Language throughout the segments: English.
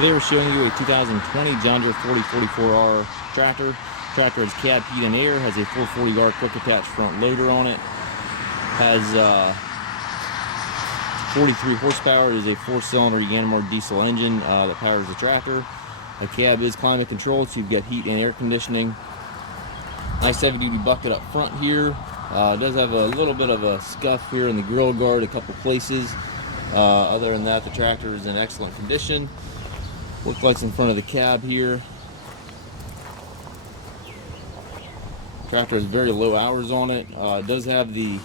Today we're showing you a 2020 John Deere 4044R tractor. Tractor has cab, heat, and air, has a 440R quick attach front loader on it, has 43 horsepower. It is a 4-cylinder Yanmar diesel engine that powers the tractor. The cab is climate controlled, so you've got heat and air conditioning. Nice heavy-duty bucket up front here. It does have a little bit of a scuff here in the grill guard, a couple places. Other than that, the tractor is in excellent condition. Look lights in front of the cab here. Tractor has very low hours on it. It does have the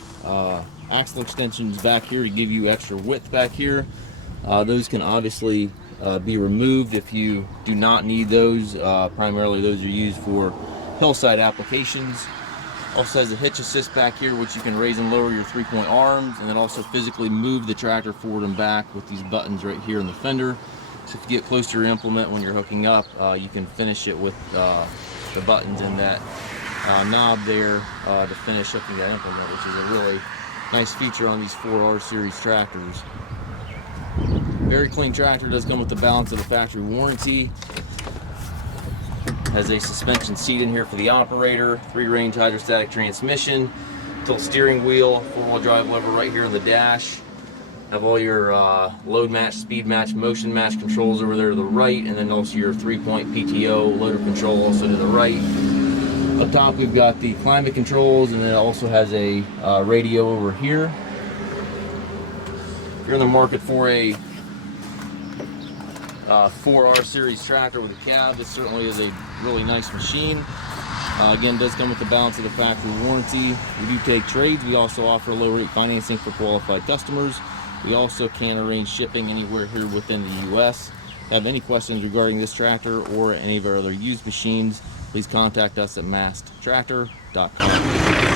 axle extensions back here to give you extra width back here. Those can obviously be removed if you do not need those. Primarily those are used for hillside applications. Also has a hitch assist back here, which you can raise and lower your 3-point arms, and then also physically move the tractor forward and back with these buttons right here in the fender. So if you get close to your implement when you're hooking up, you can finish it with the buttons in that knob there to finish hooking that implement, which is a really nice feature on these 4R series tractors. Very clean tractor. Does come with the balance of the factory warranty. Has a suspension seat in here for the operator, 3-range hydrostatic transmission, tilt steering wheel, 4-wheel drive lever right here in the dash. Have all your load match, speed match, motion match controls over there to the right, and then also your 3-point PTO loader control also to the right. Up top we've got the climate controls, and then it also has a radio over here. If you're in the market for a 4R series tractor with a cab, this certainly is a really nice machine. Again, it does come with the balance of the factory warranty. We do take trades. We also offer low rate financing for qualified customers. We also can arrange shipping anywhere here within the US. If you have any questions regarding this tractor or any of our other used machines, please contact us at masttractor.com.